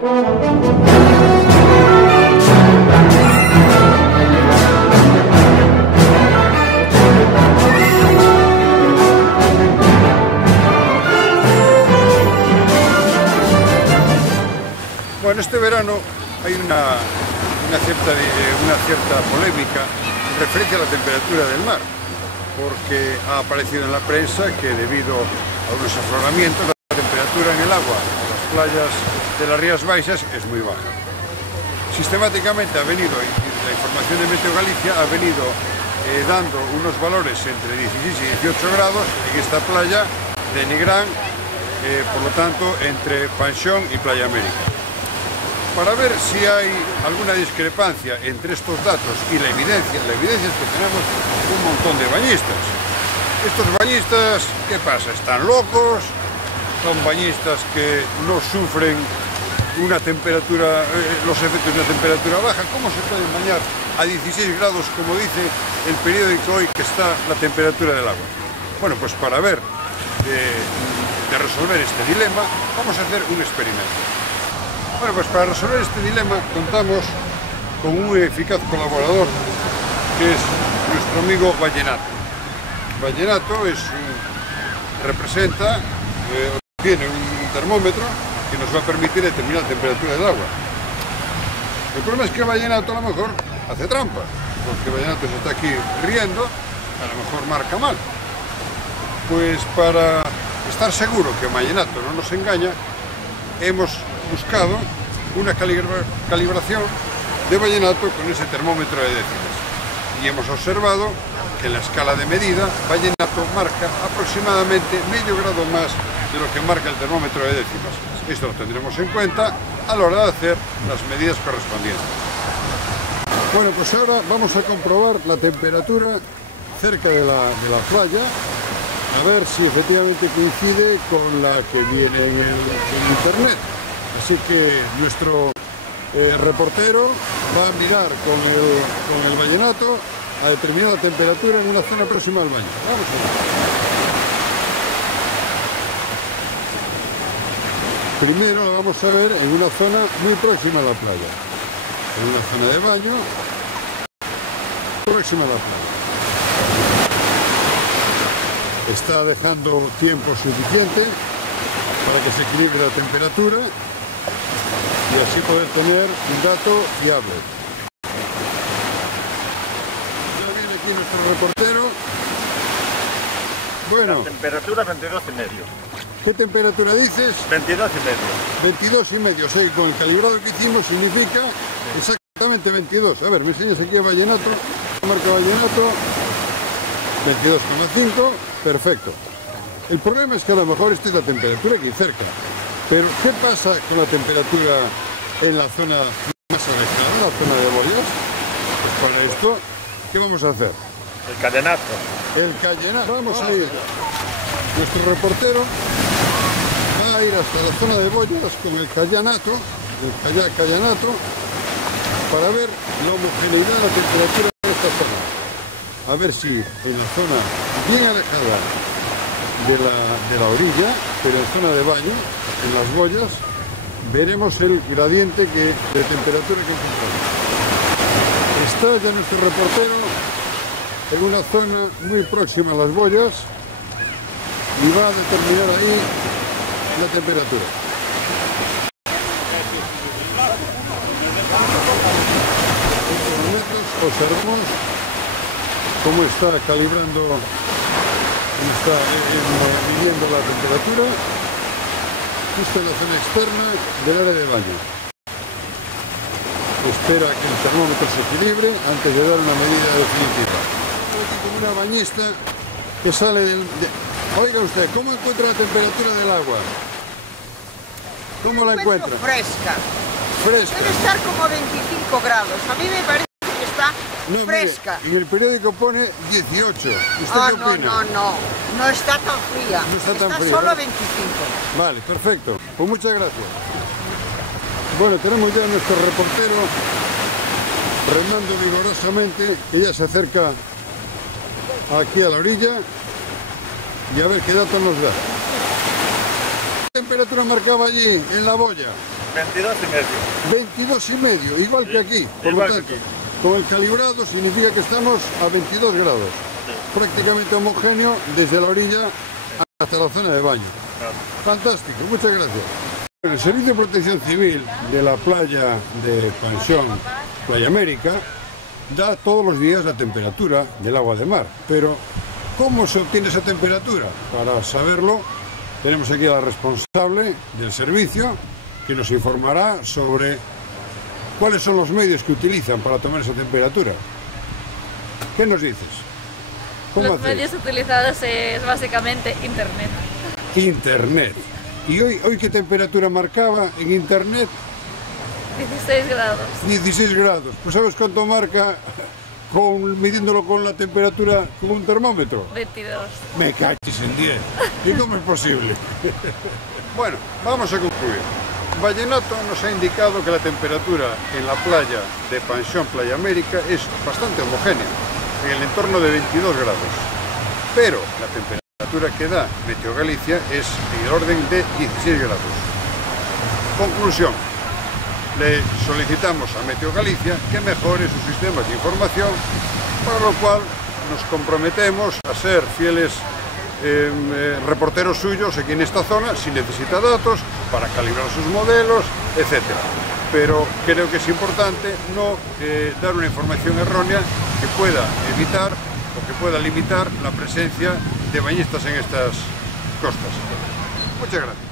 Bueno, este verano hay una cierta polémica en referencia a la temperatura del mar, porque ha aparecido en la prensa que debido a unos afloramientos la temperatura en el agua de las playas de las Rías Baixas es muy baja. Sistemáticamente ha venido, la información de Meteo Galicia ha venido dando unos valores entre 16 y 18 grados en esta playa de Nigrán, por lo tanto entre Panxón y Playa América. Para ver si hay alguna discrepancia entre estos datos y la evidencia es que tenemos un montón de bañistas. Estos bañistas, ¿qué pasa? ¿Están locos? ¿Son bañistas que no sufren una temperatura, los efectos de una temperatura baja? ¿Cómo se pueden bañar a 16 grados, como dice el periódico hoy, que está la temperatura del agua? Bueno, pues para ver de resolver este dilema, vamos a hacer un experimento. Bueno, pues para resolver este dilema contamos con un eficaz colaborador que es nuestro amigo Vallenato. Vallenato tiene un termómetro que nos va a permitir determinar la temperatura del agua. El problema es que Vallenato a lo mejor hace trampa, porque Vallenato se está aquí riendo, a lo mejor marca mal. Pues para estar seguro que Vallenato no nos engaña, hemos buscado una calibración de Vallenato con ese termómetro de décimas y hemos observado que en la escala de medida Vallenato marca aproximadamente medio grado más de lo que marca el termómetro de décimas. Esto lo tendremos en cuenta a la hora de hacer las medidas correspondientes. Bueno, pues ahora vamos a comprobar la temperatura cerca de la playa, a ver si efectivamente coincide con la que viene en internet. Así que nuestro reportero va a mirar con el Vallenato a determinar la temperatura en una zona próxima al baño. Vamos a ver. Primero lo vamos a ver en una zona muy próxima a la playa. En una zona de baño próxima a la playa. Está dejando tiempo suficiente para que se equilibre la temperatura y así poder tener un dato fiable. Ya viene aquí nuestro reportero. Bueno. La temperatura 22,5. ¿Qué temperatura dices? 22,5. 22,5. O sea, con el calibrado que hicimos significa exactamente 22. A ver, me enseñas aquí a Vallenato. Marca Vallenato. 22,5. Perfecto. El problema es que a lo mejor esta es la temperatura aquí cerca. Pero, ¿qué pasa con la temperatura en la zona más alejada, la zona de Boyas? Pues para esto, ¿qué vamos a hacer? El cadenato. El cadenato. Vamos a ir. Nuestro reportero va a ir hasta la zona de Boyas con el cadenato, para ver la homogeneidad de la temperatura de esta zona. A ver si en la zona bien alejada de la orilla, pero en zona de baño, en las boyas, veremos el gradiente de temperatura que encontramos. Está ya nuestro reportero en una zona muy próxima a las boyas y va a determinar ahí la temperatura. En estos momentos observamos cómo está calibrando, está midiendo la temperatura justo en la zona externa del área de baño. Espera que el termómetro se equilibre antes de dar una medida definitiva. Aquí con una bañista que sale Oiga usted, ¿cómo encuentra la temperatura del agua? ¿Cómo la encuentra? Fresca. Fresca. Debe estar como 25 grados. A mí me parece que está fresca. Mire, en el periódico pone 18. ¿Usted qué opina? No está tan fría. No está tan fría, solo ¿no? 25. Vale, perfecto. Pues muchas gracias. Bueno, tenemos ya a nuestro reportero remando vigorosamente, que ya se acerca aquí a la orilla y a ver qué datos nos da. temperatura marcaba allí en la boya? 22,5. 22,5, igual que aquí. Por lo tanto, con el calibrado significa que estamos a 22 grados. Prácticamente homogéneo desde la orilla hasta la zona de baño. Fantástico, muchas gracias. El Servicio de Protección Civil de la playa de Pansión Playa América da todos los días la temperatura del agua de mar, pero ¿cómo se obtiene esa temperatura? Para saberlo tenemos aquí a la responsable del servicio que nos informará sobre cuáles son los medios que utilizan para tomar esa temperatura. ¿Qué nos dices? Los medios utilizados es básicamente internet. Internet. ¿Y hoy qué temperatura marcaba en internet? 16 grados. 16 grados. Pues ¿sabes cuánto marca midiéndolo con la temperatura con un termómetro? 22. Me cachis en 10. ¿Y cómo es posible? Bueno, vamos a concluir. Vallenato nos ha indicado que la temperatura en la playa de Pansión Playa América es bastante homogénea, en el entorno de 22 grados. Pero la temperatura que da Meteo Galicia es en el orden de 16 grados. Conclusión. Le solicitamos a Meteo Galicia que mejore sus sistemas de información, para lo cual nos comprometemos a ser fieles reporteros suyos aquí en esta zona, si necesita datos, para calibrar sus modelos, etc. Pero creo que es importante no dar una información errónea que pueda evitar o que pueda limitar la presencia de bañistas en estas costas. Muchas gracias.